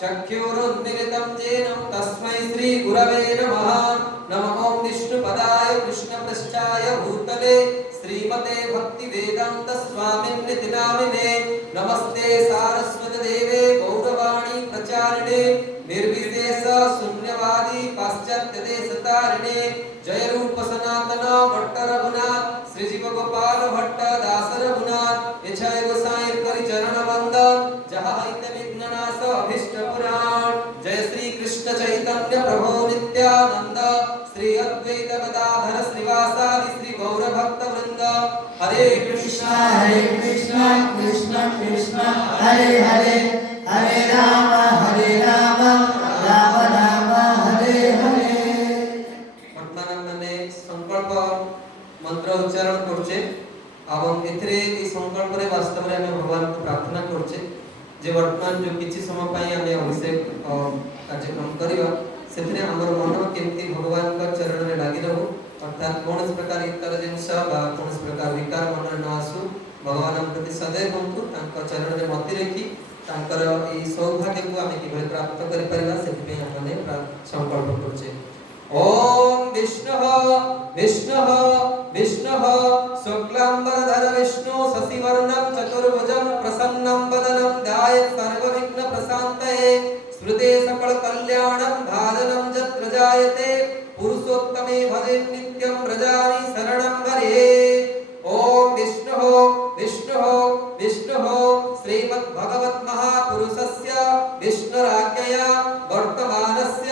चक्षुरुन्मिलितं येन तस्मै श्री गुरवे नमः। नमः ॐ विष्णुपदाय कृष्णपृष्ठाय भूतले श्रीमते भक्तिवेदान्त स्वामिन्निति नामिने। नमस्ते सारस्वती देवे गौरवाणी प्रचारिणे निर्विशेष शून्यवादी पाश्चात्य देशतारिणे। जय रूप सनातन भट्ट रघुनाथ श्री जीव गोपाल भट्ट दास रघुनाथ। इच्छाय गोसाई करि चरण वंदन जहाँ हित विघ्ननाश अभीष्ट पुराण। जय श्री कृष्ण चैतन्य प्रभु नित्यानंद श्री अद्वैत गदाधर श्रीवासादि श्री गौर भक्त वृंद। हरे कृष्णा कृष्ण कृष्ण हरे हरे हरे राम राम राम हरे हरे। वर्तमान मैंने संकल्प मंत्र उच्चारण करछे एवं एथरे ए संकल्प रे वास्तव रे हमें भगवान को प्रार्थना करछे जे वर्तमान जो किछि समय पई हमें अभिषेक कार्यक्रम करिवा सेथरे हमर मन केमती भगवान का चरण रे लागि रहू अर्थात कौन प्रकार इतर जिंस बा कौन प्रकार विकार मन न आसु भगवान प्रति सदैव हमको तांका चरण रे मति रखी तांकर ई सौभाग्य को हमें किबे प्राप्त करि परिबा सेति पे हमें संकल्प करछे। ओम विष्णुः विष्णुः विष्णुः शुक्लांबरधर विष्णु शशिवर्णं चतुर्भुजं प्रसन्नं वदनं ध्यायेत् सर्वविघ्न प्रशान्तये। स्मृते सकल कल्याणं भाजनं यत्र जायते पुरुषोत्तमे भजे नित्यं व्रजामि शरणं हरे। ओम विष्णुः विष्णुः विष्णुः श्रीमद् भगवत् महापुरुषस्य विष्णुराज्ञया वर्तमानस्य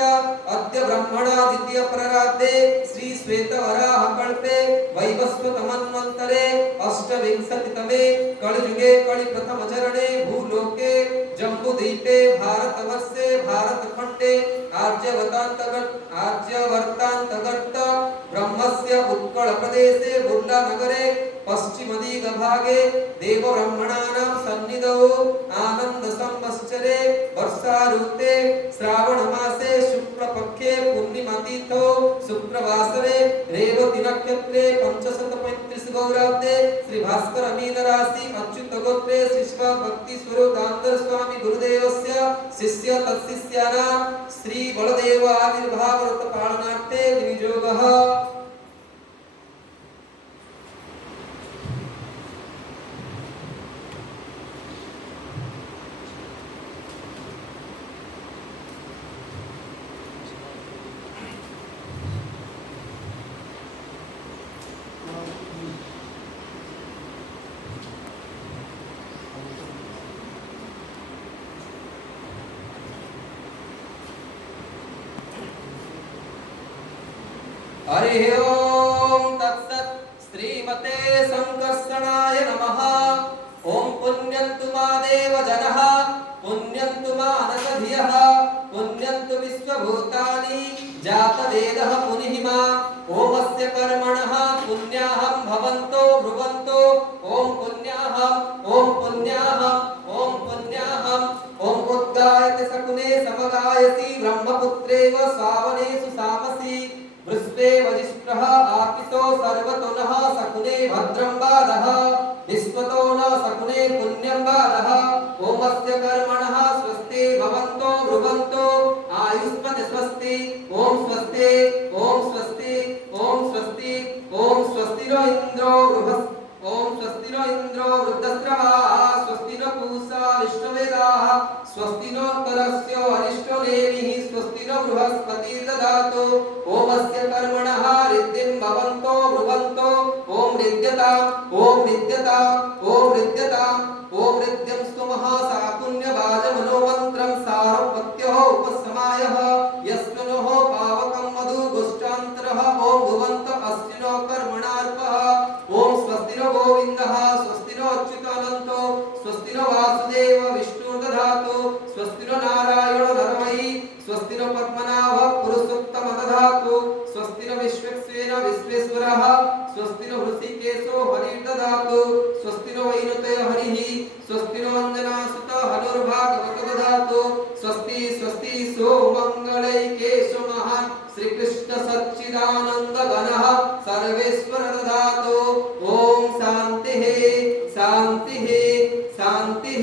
अद्य ब्रह्मणा द्वितीय प्रराते श्री श्वेतवराह कल्पे वैवस्वत मन्वन्तरे अष्टविंशतितमे कलियुगे कलि प्रथम चरणे भूलोके जम्बूद्वीपे भारतवर्षे भारतखण्डे आर्यवर्तान्तर्गत ब्रह्मस्य उत्कल प्रदेशे बुर्ला नगरे पश्चिमदिगभागे देवब्रह्मणानां सन्निधौ आनंद संवत्सरे वर्षा ऋते श्रावण मासे शुक्लपक्षे पूर्णिमातिथौ शुक्रवासरे रेवती नक्षत्रे 535 गौराब्दे श्री भास्कर मीन राशि अच्युत गोत्रे श्री शिव भक्ति स्वरूप दामोदर स्वामी गुरुदेवस्य शिष्य तत्शिष्यानां श्री बलदेव आविर्भाव व्रत पालनार्थे विनियोगः। हरि ओम तत्सत् श्रीमते संकर्षणाय नमः। ओम पुण्यन्तु मादेव जनः पुण्यन्तु मानसधियः पुण्यन्तु विश्वभूतानि जातवेदः पुनिहिमा। ओमस्य कर्मणः पुण्याहं भवन्तो ब्रुवन्तो ओम पुण्याहं ओम पुण्याहं ओम पुण्याहं। ओम उद्गायते सकुने समगायसि ब्रह्मपुत्रेव सावनेषु सामसि वृष्पे वजिष्ठः आपितो सर्वतो नः सकुने भद्रं बाधः विश्वतो न सकुने पुण्यं बाधः। ओमस्य कर्मणः स्वस्ति भवन्तो ब्रुवन्तो आयुष्मत् स्वस्ति ओम स्वस्ति ओम स्वस्ति ओम स्वस्ति ओम स्वस्तिरो इन्द्रो ओम स्वस्तिनो इन्द्रो वृद्धस्रवाः स्वस्ति न पूषा विश्ववेदाः स्वस्ति नो तरस्य अरिष्टो नेमिः स्वस्ति नो बृहस्पतिर्दधातु। ओमस्य कर्मणः रिद्धिं भवन्तो ब्रुवन्तो ओम रिद्ध्यताम् ओम रिद्ध्यताम् ओम रिद्ध्यताम् ओम रिद्ध्यं स्तुमः सापुण्यवाजमनोमन्त्रं सारपत्योः उपसमायः यस्मिनोः पावकं मधु गुष्टान्तरः ओम भुवन्त अस्मिनो कर्मणार्पः। ओम स्वस्ति नो गोविन्दः स्वस्ति नो अच्युतानन्तो स्वस्ति नो वासुदेव विष्णुर्दधातु स्वस्ति नो नारायण नरमयि स्वस्ति नो पद्मनाभ पुरुषोत्तम दधातु स्वस्ति नो विश्वेश्वर विश्वेश्वरः स्वस्ति नो हृषिकेशो हरिर्दधातु स्वस्ति नो वैनतय हरिः स्वस्ति नो अंजनासुत हनुर्भागवत दधातु स्वस्ति स्वस्ति सोमंगलैकेशो महान् श्री कृष्ण सच्चिदानंद घनः सर्वेश्वर दधातु। ओम शांति शांति शांति।